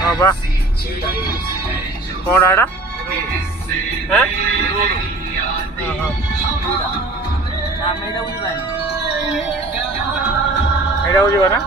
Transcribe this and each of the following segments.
हाँ बा कौन आड़ा हैं एडा उजी बना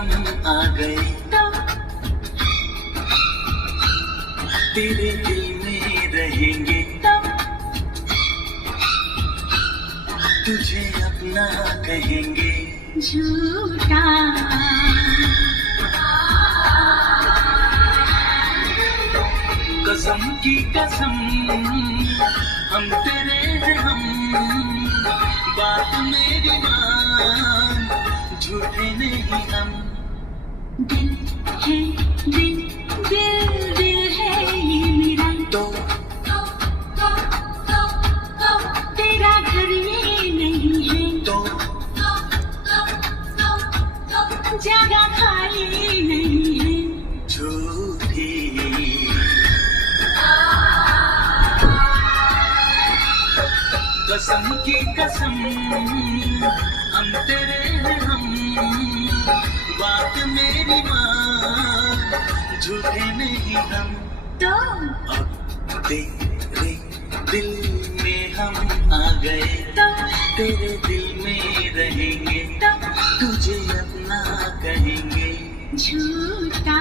हम आ गए तेरे दिल में रहेंगे तुझे अपना कहेंगे झूठा कसम की कसम हम तेरे हैं हम बात मेरी मान झूठे नहीं हम दिल है दिल दिल दिल है ये मेरा तो तेरा घर ये नहीं है तो जगह खाली नहीं है झूठी कसम की कसम हम तेरे हैं हम बात मेरी मान झूठे नहीं हम तो अब तेरे दिल में हम आ गए तेरे दिल में रहेंगे तुझे अपना कहेंगे झूठा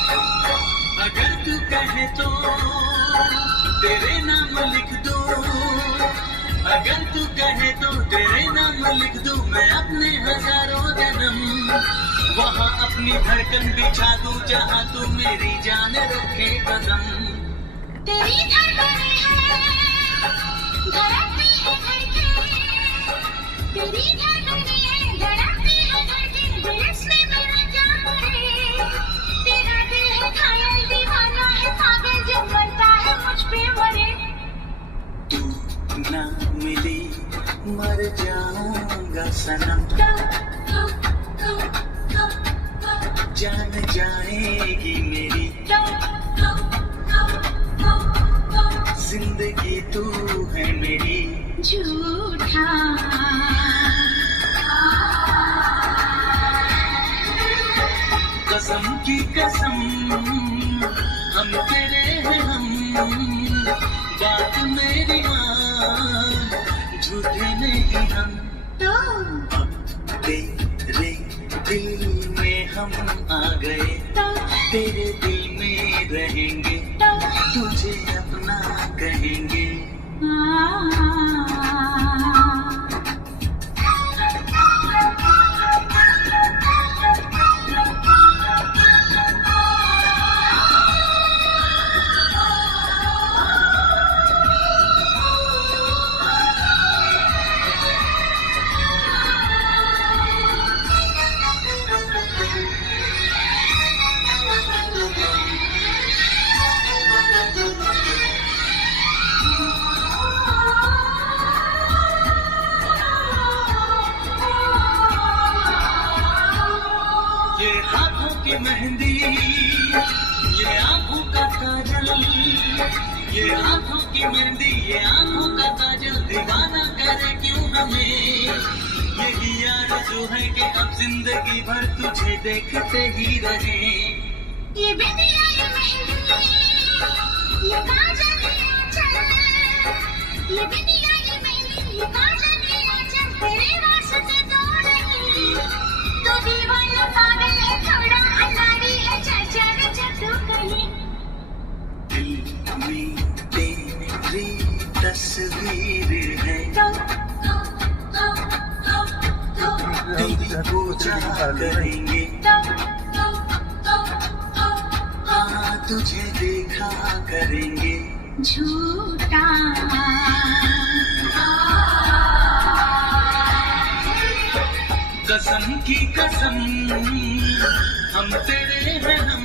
अगर तू कहे तो तेरे नाम लिख दो अगर तू कहे तो तेरे नाम लिख दो मैं अपने हजारों जन्म वहाँ अपनी धड़कन बिछा दूं जहाँ तू मेरी जान रखे कदम तेरी धड़कनें हैं धड़कती है धड़के तेरी धड़कनें हैं धड़कती है धड़के दिल इसमें मेरा क्या करे तेरा दिल है घायल दीवाना है पागल जो मरता है मुझ पे मरे तू ना मिली मर जाऊंगा सनम जान जाएगी मेरी जिंदगी तू है मेरी झूठा कसम की कसम हम तेरे हैं हम बात मेरी मान झूठे नहीं हम तो अब तेरे दिल में हम आ गए तेरे दिल में रहेंगे तुझे अपना कहेंगे ये हाथों की मेहंदी ये आंखों का काजल ये आंखों की मेहंदी ये आंखों का काजल दीवाना करे क्यों हमें यही आरज़ू है कि अब जिंदगी भर तुझे देखते ही रहे ये बिंदिया ये मेहंदी ये काजल ये आंचल ये बिंदिया ये मेहंदी ये काजल ये आंचल तेरे वास्ते तो नहीं तो दीवाना पागल है थोड़ा अनाड़ी है चर्चा तू कहीं दिल में तेरी तस्वीर है तेरी पूजा करेंगे हाँ तुझे देखा करेंगे झूठा कसम की कसम हम तेरे हैं हम,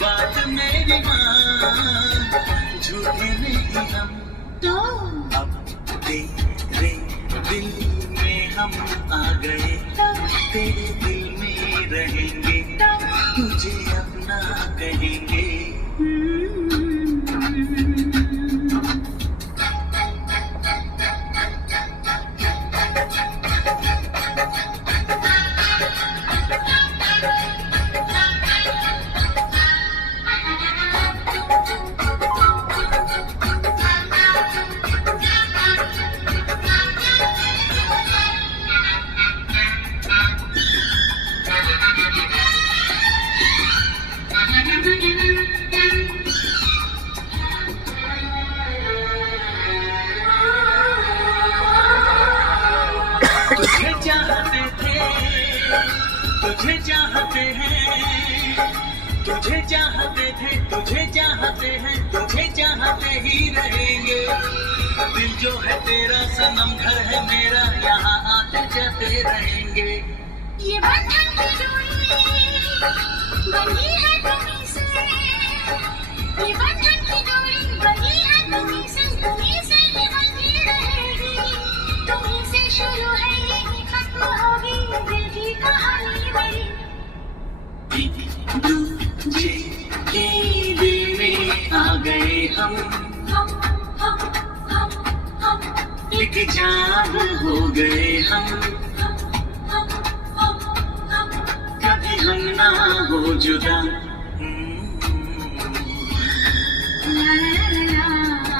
बात मेरी मान झूठे नहीं हम। तो अब तेरे दिल में हम आ गए, तेरे दिल में रहेंगे, तुझे अपना कहेंगे। तुझे चाहते थे, तुझे चाहते हैं, तुझे चाहते थे, तुझे चाहते हैं, तुझे चाहते ही रहेंगे। दिल जो है तेरा सनम, घर है मेरा, यहाँ आते जाते रहेंगे। ये बंधन की डोरी बंधी है तुम्हीं से, ये बंधन की डोरी बंधी है तुम्हीं से ही बंधी रहेगी। तुम्हीं से शुरू है यही खत्म होगी दिल की कहानी मेरी। तुझे के दिल में आ गए हम, एक जान हो गए हम, कभी हम ना हो जुदा। ला ला ला ला।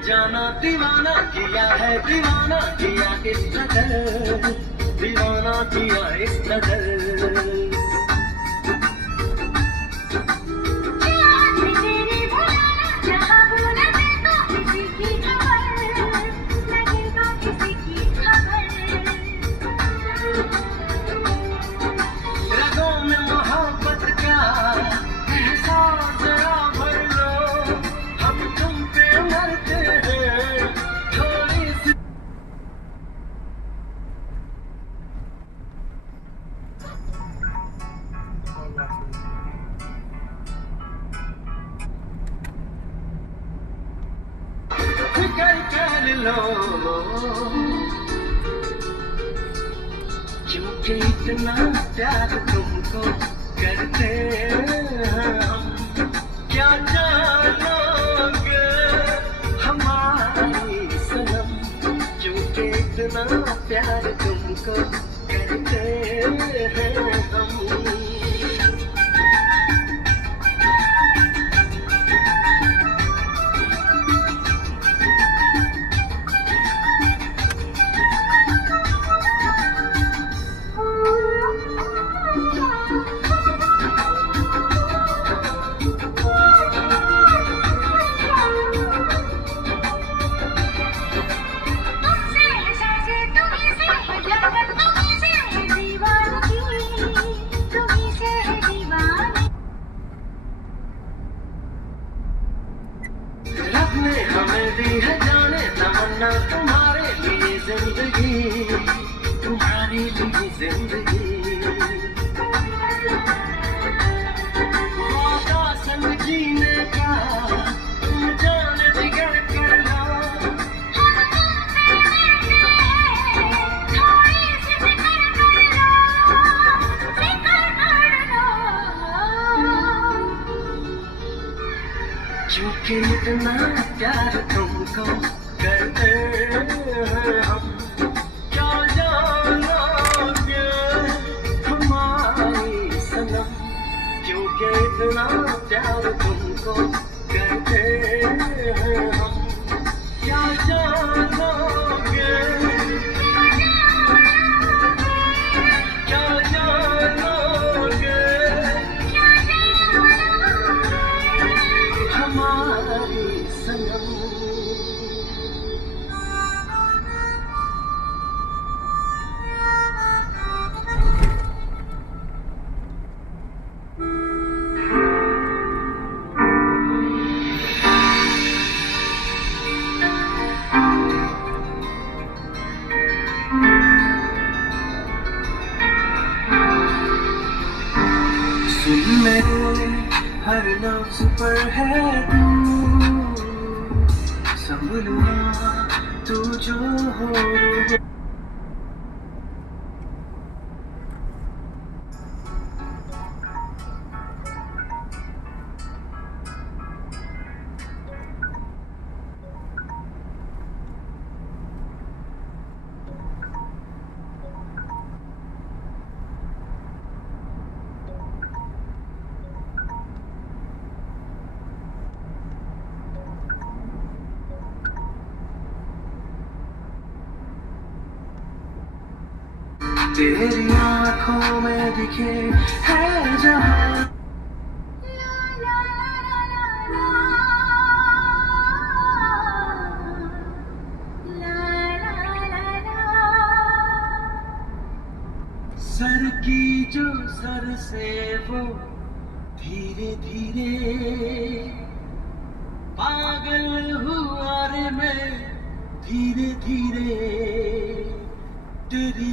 जाना दीवाना किया है, दीवाना किया इस कदर, दीवाना किया इस कदर। कर लो क्योंकि इतना प्यार तुमको करते हम, क्या जानोगे हमारी सनम, क्योंकि कितना प्यार तुमको करते हैं हम। रब ने हमें दी है जाने तमन्ना तुम्हारे लिए जिंदगी, तुम्हारे लिए जिंदगी। वादा संग जीने का तुम जान जिगर कर लो। क्योंकि इतना प्यार तुमको करते हैं हम। क्या जानोगे हमारी सनम, क्योंकि इतना प्यार तुमको करते हैं हम। क्या जानोगे, क्या जानोगे हमारी सनम। सुन मेरे हर लफ्ज़ पर है तू, संभलूंगा तू जो हो। तेरी आँखों में दिखे है जहां। सर की जो सर से वो धीरे धीरे पागल हुआ रे मैं, धीरे धीरे तेरी